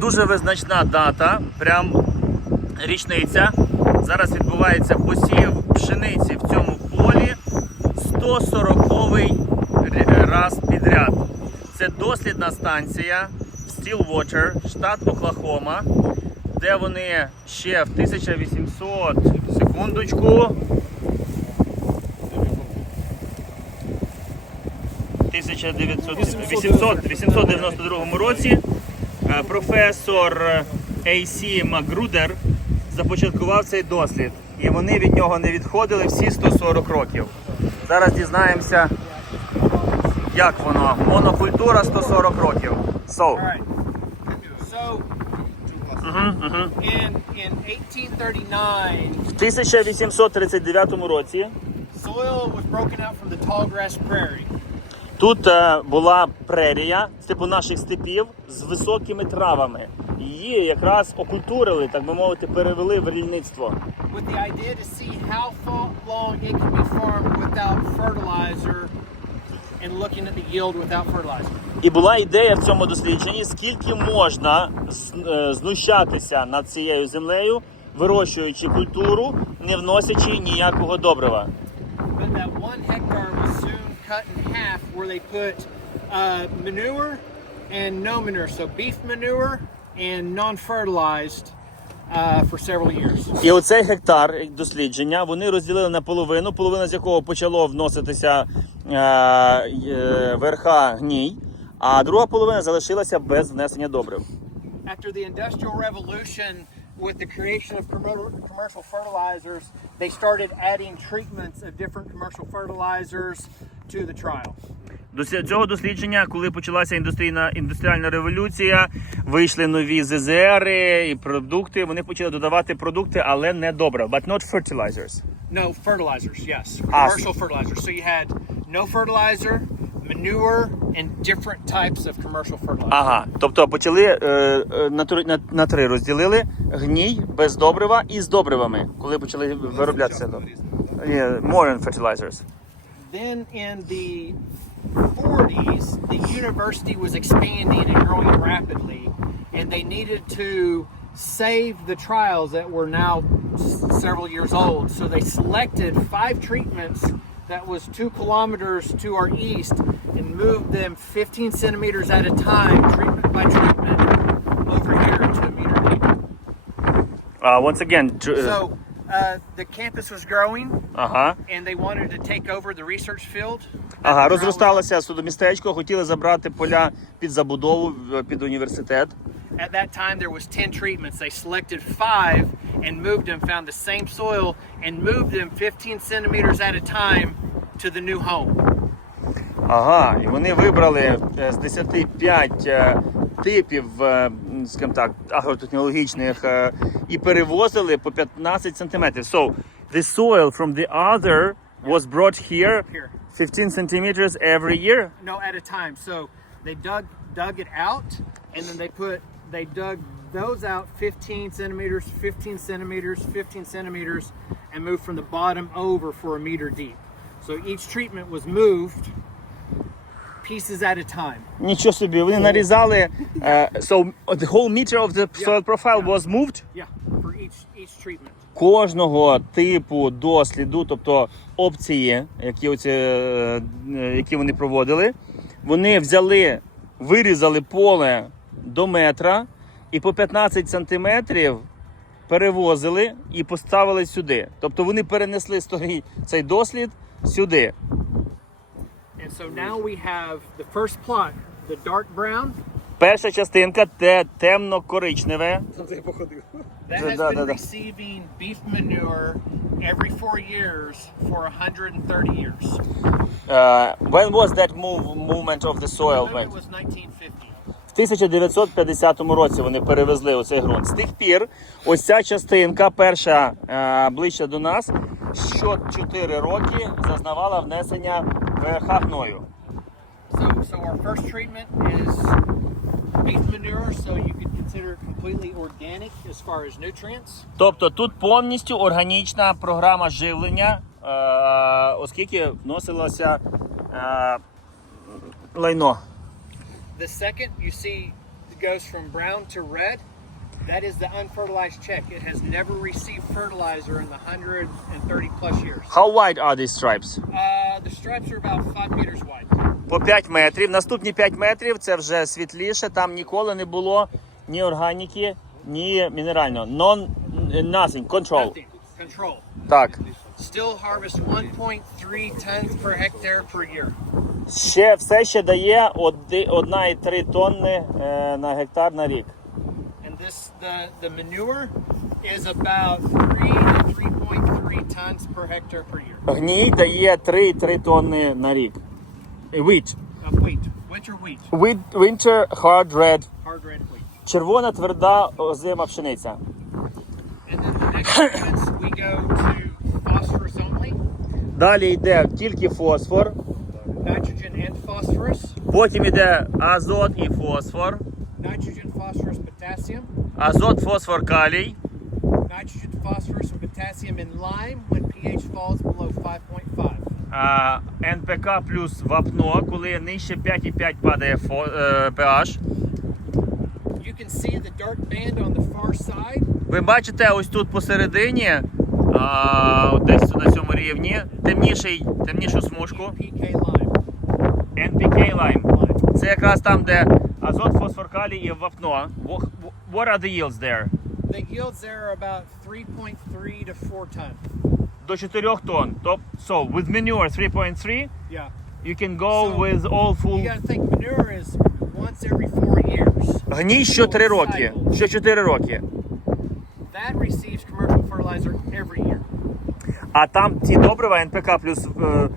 дуже визначна дата, прям річниця. Зараз відбувається посів пшениці в цьому полі 140-й раз підряд. Це дослідна станція в Stillwater, штат Оклахома, де вони ще в 1800 секундочку. 1900 892 році професор A.C. Магрудер започаткував цей дослід. І вони від нього не відходили всі 140 років. Зараз дізнаємося, як воно. Монокультура 140 років. So, All right. So in in 1839, в 1839 році soil was broken out from the tall grass prairie. Тут е, була прерія, типу наших степів, з високими травами. Її якраз окультурили, так би мовити, перевели в рільництво. with the idea to see how long it can be farmed without fertilizer and looking at the yield without fertilizer. І була ідея в цьому дослідженні, скільки можна з- е, знущатися над цією землею, вирощуючи культуру, не вносячи ніякого добрива. But that one hectare was soon cut in half where they put uh, manure and no manure. So beef manure and non-fertilized uh, for several years. І оцей гектар дослідження вони розділили на половину, половина з якого почало вноситися е, е, верха гній, а друга половина залишилася без внесення добрив. After the Industrial Revolution, with the creation of commercial fertilizers, they started adding treatments of different commercial fertilizers to the trial. До цього дослідження, коли почалася індустрійна індустріальна революція, вийшли нові ЗЗР і продукти. Вони почали додавати продукти, але не добре, but not fertilizers. No fertilizers, yes, Ah, commercial fertilizers. So you had no fertilizer, manure, and different types of commercial fertilizers. Ага, тобто почали е, е, на, три- на, на три розділили гній без добрива і з добривами, коли почали вироблятися. Yeah, more than fertilizers. Then in the 40s, the university was expanding and growing rapidly, and they needed to save the trials that were now s- several years old. So they selected five treatments that was two kilometers to our east and moved them 15 centimeters at a time, treatment by treatment, over here to a meter deep. Uh, once again, tr- е, So uh, the campus was growing, ага. and they wanted to take over the research field. Ага, розросталося судомістечко, хотіли забрати поля під забудову в- під університет. At that time, there was 10 treatments. They selected five and moved them, found the same soil, and moved them 15 centimeters at a time to the new home. Ага, і вони вибрали е, з 10 5 е, типів, е, м, скажімо так, агротехнологічних е, і перевозили по 15 сантиметрів. So, the soil from the other was brought here Here. 15 centimeters every year. No, at a time. So they dug dug it out, and then they put they dug those out 15 centimeters, 15 centimeters, 15 centimeters, and moved from the bottom over for a meter deep. So each treatment was moved pieces at a time. Нічого собі, вони нарізали. е, so, the whole meter of the soil profile was moved? Yeah, for each each treatment. кожного типу досліду, тобто опції, які, оці, е, які вони проводили, вони взяли, вирізали поле до метра і по 15 сантиметрів перевозили і поставили сюди. Тобто вони перенесли старий цей дослід сюди. And so now we have the first plot, the dark brown, Перша частинка те темно-коричневе. that has been receiving beef manure every four years for 130 years. Uh, when was that move, movement of the soil? It was 1950. В 1950 році вони перевезли оцей ґрунт. З тих пір, ось ця частинка, перша е, ближче до нас, що 4 роки зазнавала внесення верха гною. So, so our first treatment is beef manure, so you could consider completely organic as far as nutrients. Тобто тут повністю органічна програма живлення, е, оскільки вносилося е, лайно. The second, you see it goes from brown to red, that is the unfertilized check. It has never received fertilizer in the 130 plus years. How wide are these stripes? Uh, the stripes are about five meters wide. По 5 метрів. Наступні 5 метрів це вже світліше. Там ніколи не було ні органіки, ні мінерального. Non, nothing, control. Nothing. Control. Так. Still harvest 1.3 tons per hectare per year. Ще все ще дає 1,3 тонни е, на гектар на рік. And this the the manure is about three to 3.3 tons per hectare per year Гній дає 3,3 тонни на рік. Wheat. of wheat, winter wheat, Wheat, winter hard red. hard red wheat. Червона тверда озима пшениця. And then the next sequence we go to Далі йде тільки фосфор, nitrogen and phosphorus, потім йде азот і фосфор, nitrogen, phosphorus, potassium, азот, фосфор, калій, nitrogen, phosphorus, and potassium in lime when pH falls below 5.5. а, НПК плюс вапно, коли нижче 5,5 падає фо, е, pH. You can see the dark band on the far side. Ви бачите, ось тут посередині, а, десь на цьому рівні, темніший, темнішу смужку. NPK lime. Це якраз там, де азот, фосфор, калій і вапно. What are the yields there? The yields there are about 3.3 to 4 tons. До 4 тонн. So with manure 3.3, Yeah. you can go So, with all full... You gotta think manure is once every four years. Гній що 3 роки. Що 4 роки. That receives commercial fertilizer every year. А там ці добрива НПК плюс е,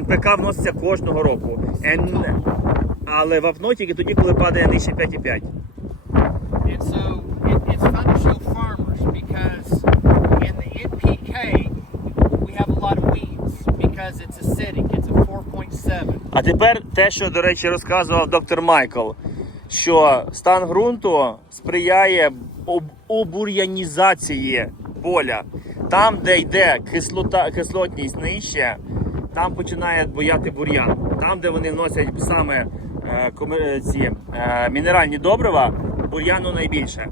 НПК вноситься кожного року. Н- але вапно тільки тоді, коли падає нижче 5,5. And so it, it's fun farmers because in the NPK we have a lot of weeds because it's acidic. It's a 4.7. А тепер те, що, до речі, розказував доктор Майкл, що стан ґрунту сприяє об- обур'янізації поля. Там, де йде кислота, кислотність нижче, там починає бояти бур'ян. Там, де вони вносять саме е, коми- ці е, мінеральні добрива, бур'яну найбільше.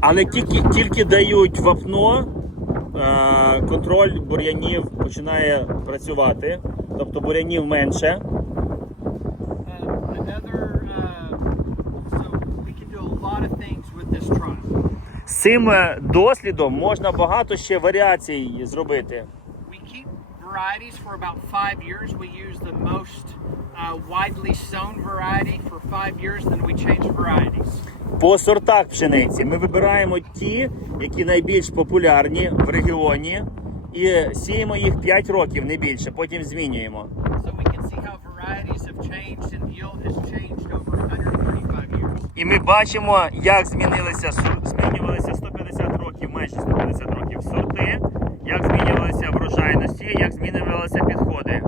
Але тільки, тільки дають вапно, е, контроль бур'янів починає працювати, тобто бур'янів менше. Uh, another, uh, so we can do a lot of things with this trial. З цим е, дослідом можна багато ще варіацій зробити. Varieties for about five years. We use the most uh, widely sown variety for five years, then we change varieties. По сортах пшениці ми вибираємо ті, які найбільш популярні в регіоні, і сіємо їх 5 років, не більше, потім змінюємо. So we can see how varieties have changed and yield has changed over 135 years. І ми бачимо, як змінилися змінювалися 150 років, майже 150 років сорти, як змінювалися врожайності, як змінювалися підходи.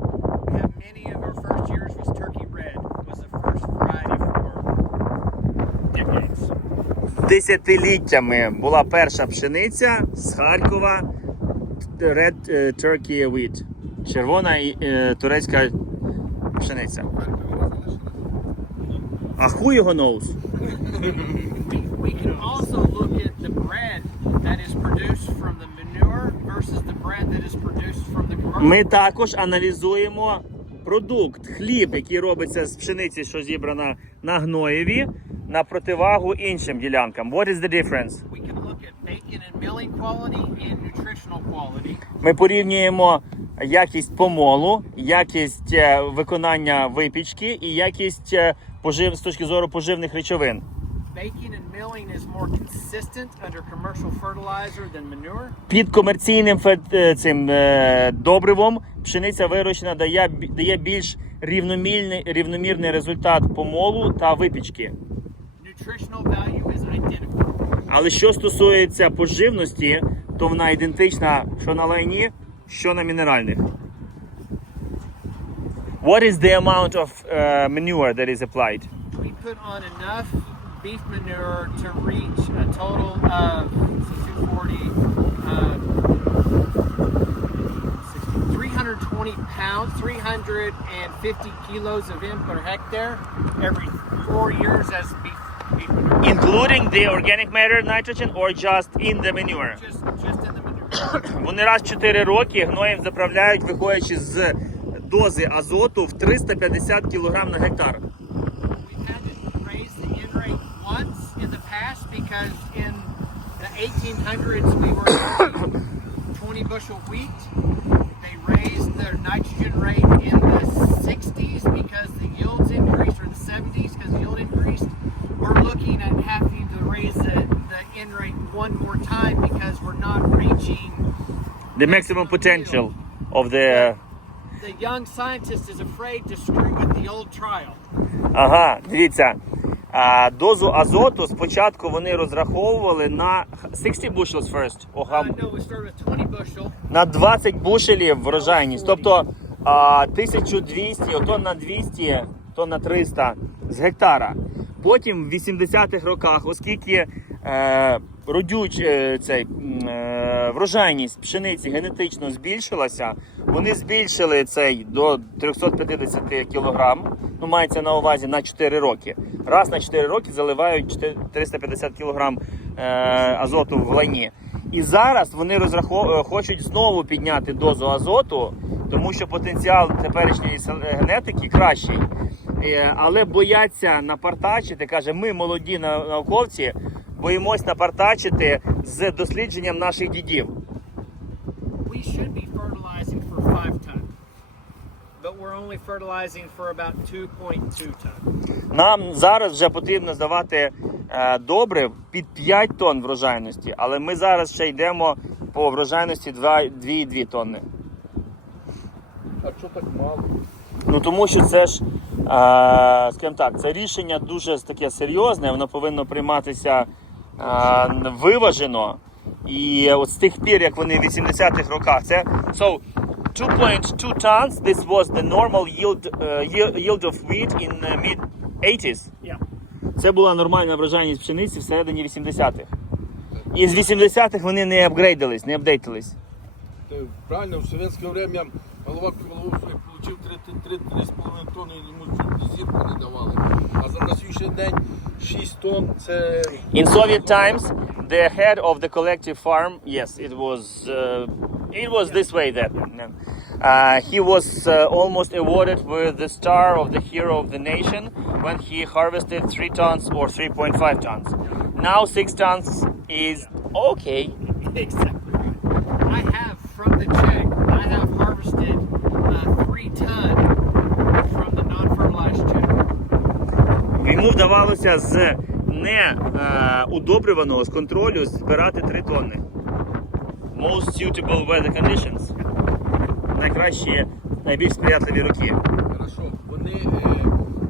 Десятиліттями була перша пшениця з Харкова Red е, Turkey Wheat. Червона і, е, турецька пшениця. А who його knows? We, can also look at the bread that is produced from the manure versus the bread that is produced from the commercial. Ми також аналізуємо продукт, хліб, який робиться з пшениці, що зібрана на гноєві, на противагу іншим ділянкам. What is the difference? We can look at bacon and milling quality and nutritional quality. Ми порівнюємо якість помолу, якість е, виконання випічки і якість е, пожив з точки зору поживних речовин. Bacon and milling is more consistent under commercial fertilizer than manure. Під комерційним фер- е, цим е, добривом пшениця вирощена дає, бі- дає більш рівномірний, рівномірний результат помолу та випічки. Nutritional value is identical. Але що стосується поживності, то вона ідентична що на лайні, що на мінеральних. What is the amount of uh, manure that is applied? We put on enough beef manure to reach a total of so 240, uh, 300 320 pounds, 350 kilos of N per hectare every four years as beef, beef manure. Including the organic matter nitrogen or just in the manure? Just, just in the manure. Вони раз в 4 роки гноєм заправляють, виходячи з дози азоту в 350 кг на гектар. because in the 1800s we were growing 20 bushel wheat. They raised their nitrogen rate in the 60s because the yields increased, or the 70s because the yield increased. We're looking at having to raise the, the N rate one more time because we're not reaching. The maximum potential of the... The young scientist is afraid to screw with the old trial. Ага, дивіться. Дозу азоту спочатку вони розраховували на 60 bushels first. Or no, we with 20 bushel. на 20 бушелів врожайність. Тобто а, 1200, ото на 200, то на 300 з гектара. Потім в 80-х роках, оскільки е, родюч, е, цей, е, врожайність пшениці генетично збільшилася, вони збільшили цей до 350 кг. Ну, мається на увазі на 4 роки. Раз на 4 роки заливають 350 кг е, азоту в лайні. І зараз вони розрахов... е, хочуть знову підняти дозу азоту, тому що потенціал теперішньої генетики кращий. Е, Але бояться напартачити, каже, ми молоді науковці, боїмось напартачити з дослідженням наших дідів. We should be fertilizing for five ton, but we're only fertilizing for about 2.2 ton. Нам зараз вже потрібно здавати е, добрив під 5 тонн врожайності, але ми зараз ще йдемо по врожайності 2,2 тонни. А що так мало? Ну тому що це ж, е, скажімо так, це рішення дуже таке серйозне, воно повинно прийматися е, виважено. І от з тих пір, як вони в 80-х роках, це so 2.2 tons, this was the normal yield, е, yield yield of wheat in the mid 80s. Yeah. Це була нормальна врожайність пшениці всередині 80-х. І з 80-х вони не апгрейдились, не апдейтились. Правильно, в совєтське время голова свою 3,5 тонни, йому чуть зірку не давали. А за на день 6 тонн це In Soviet times, the head of the collective farm, yes, it was uh, it was this way then. Uh, he was uh, almost awarded with the star of the hero of the nation when he harvested three tons or 3.5 tons. Now six tons is okay. Exactly. I have from the check, I have harvested uh, three ton from the non-fertilized check. Йому вдавалося з не е, удобрюваного з контролю збирати 3 тонни. Most suitable weather conditions. Найкращі, найбільш сприятливі роки. хорошо. Вони е,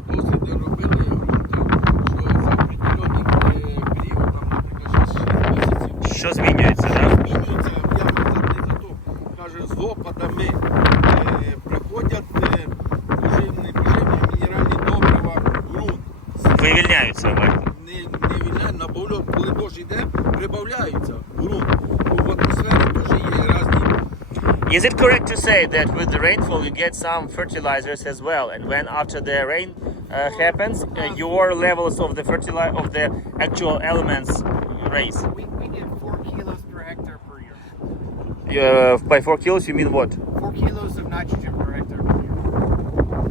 досліди робили що за определений е, період, там, наприклад, 6 місяців, Що змінюється, йде, прибавляється ґрунт. В атмосфері теж є різні. Is it correct to say that with the rainfall you get some fertilizers as well, and when after the rain uh, happens, uh, your levels of the fertilizer of the actual elements raise? We, we get four kilos per hectare per year. Uh, by four kilos, you mean what? Four kilos of nitrogen per hectare per year.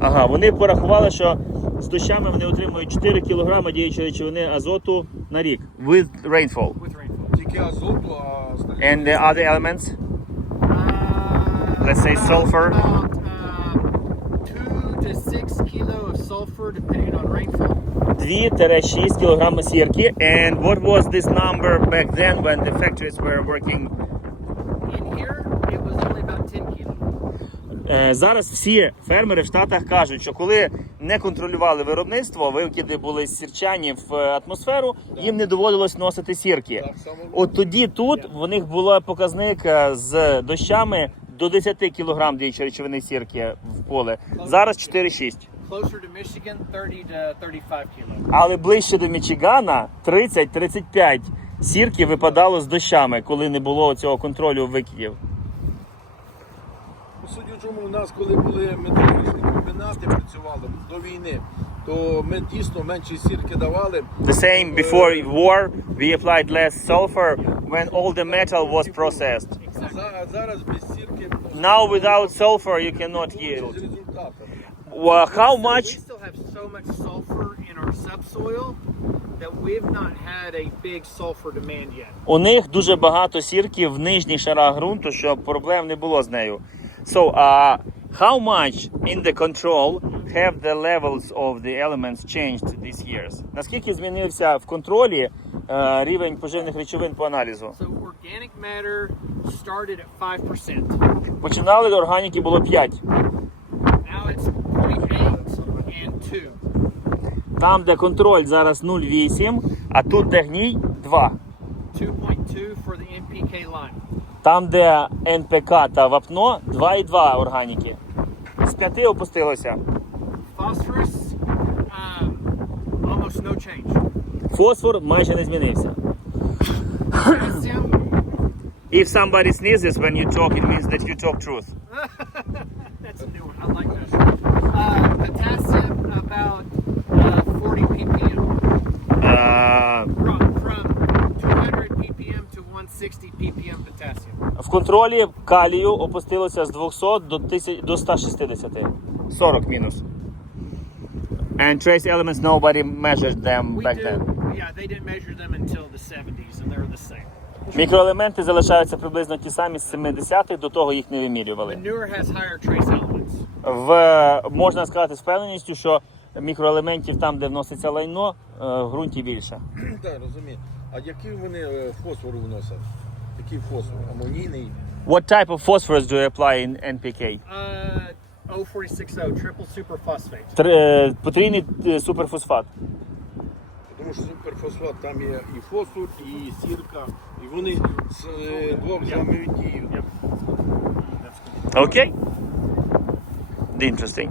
Ага, вони порахували, що з дощами вони отримують 4 кг діючої речовини азоту на рік with rainfall. with rainfall. Тільки азоту, а остальні. And the other elements? Uh, Let's say about- sulfur. About uh, two to six kilo of sulfur, depending on rainfall. 2-6 кг сірки. And what was this number back then when the factories were working In here, it was only about 10 kilo. Е, Зараз всі фермери в Штатах кажуть, що коли не контролювали виробництво, викиди були сірчані в е, атмосферу, їм не доводилось носити сірки. От тоді тут в них була показник з дощами до 10 кг діючої речовини сірки в поле. Зараз 4-6. Closer to Michigan, 30 to 35 kilo. Але ближче до Мічигана 30-35 сірки випадало з дощами, коли не було цього контролю викидів. По суті, в чому у нас, коли були металургічні комбінати, працювали до війни, то ми дійсно менше сірки давали. The same before war, we applied less sulfur when all the metal was processed. А зараз без сірки Now without sulfur you cannot yield. результатом. Well, how We still have so much sulfur in our subsoil that we've not had a big sulfur demand yet. У них дуже багато сірки в нижніх шарах ґрунту, щоб проблем не було з нею. So, uh, how much in the control have the levels of the elements changed these years? Наскільки змінився в контролі е, рівень поживних речовин по аналізу? So organic matter started at 5%. Починали органіки було 5. Now it's 0.8 and 2. Там, де контроль зараз 0,8, а тут де гній 2. 2.2 for the NPK line. Там, де НПК та вапно 2,2 органіки. З 5 опустилося. Phosphorus, um, almost no change. Фосфор майже не змінився. Potassium, If somebody sneezes when you talk, it means that you talk truth. that's a new one. I like that. Uh, potassium, about uh, 40 ppm. Е, From, from 200 ppm 160 ppm potassium. в контролі калію опустилося з 200 до, 1000, до 160. 40 мінус. And trace elements, nobody measured them We back do, then. yeah, they didn't measure them until the 70s, and they're the same. Мікроелементи залишаються приблизно ті самі з 70-х, до того їх не вимірювали. Manure has higher trace elements. В, можна сказати з впевненістю, що мікроелементів там, де вноситься лайно, е, в ґрунті більше. Так, розумію. А який вони е, вносять? Який фосфор? Амонійний? What type of phosphorus do you apply in NPK? Uh, 0460, triple superphosphate. Тр- е, Потрійний е, суперфосфат. Тому що суперфосфат там є і фосфор, і сірка, і вони з е, двох взаємодіють. Okay? Interesting.